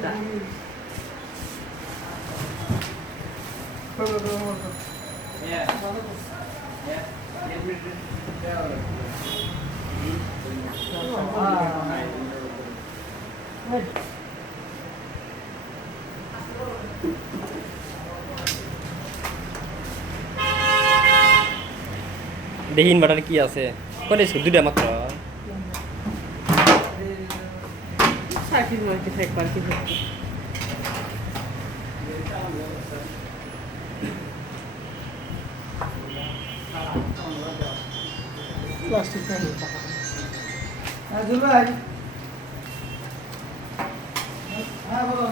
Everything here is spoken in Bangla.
একটা দেখি ইনভার্টার কি আছে কয়টা স্কুল দুইটা মাত্র সার্কিট মধ্যে একবার কি হচ্ছে প্লাস্টিক ভাই হ্যাঁ বলো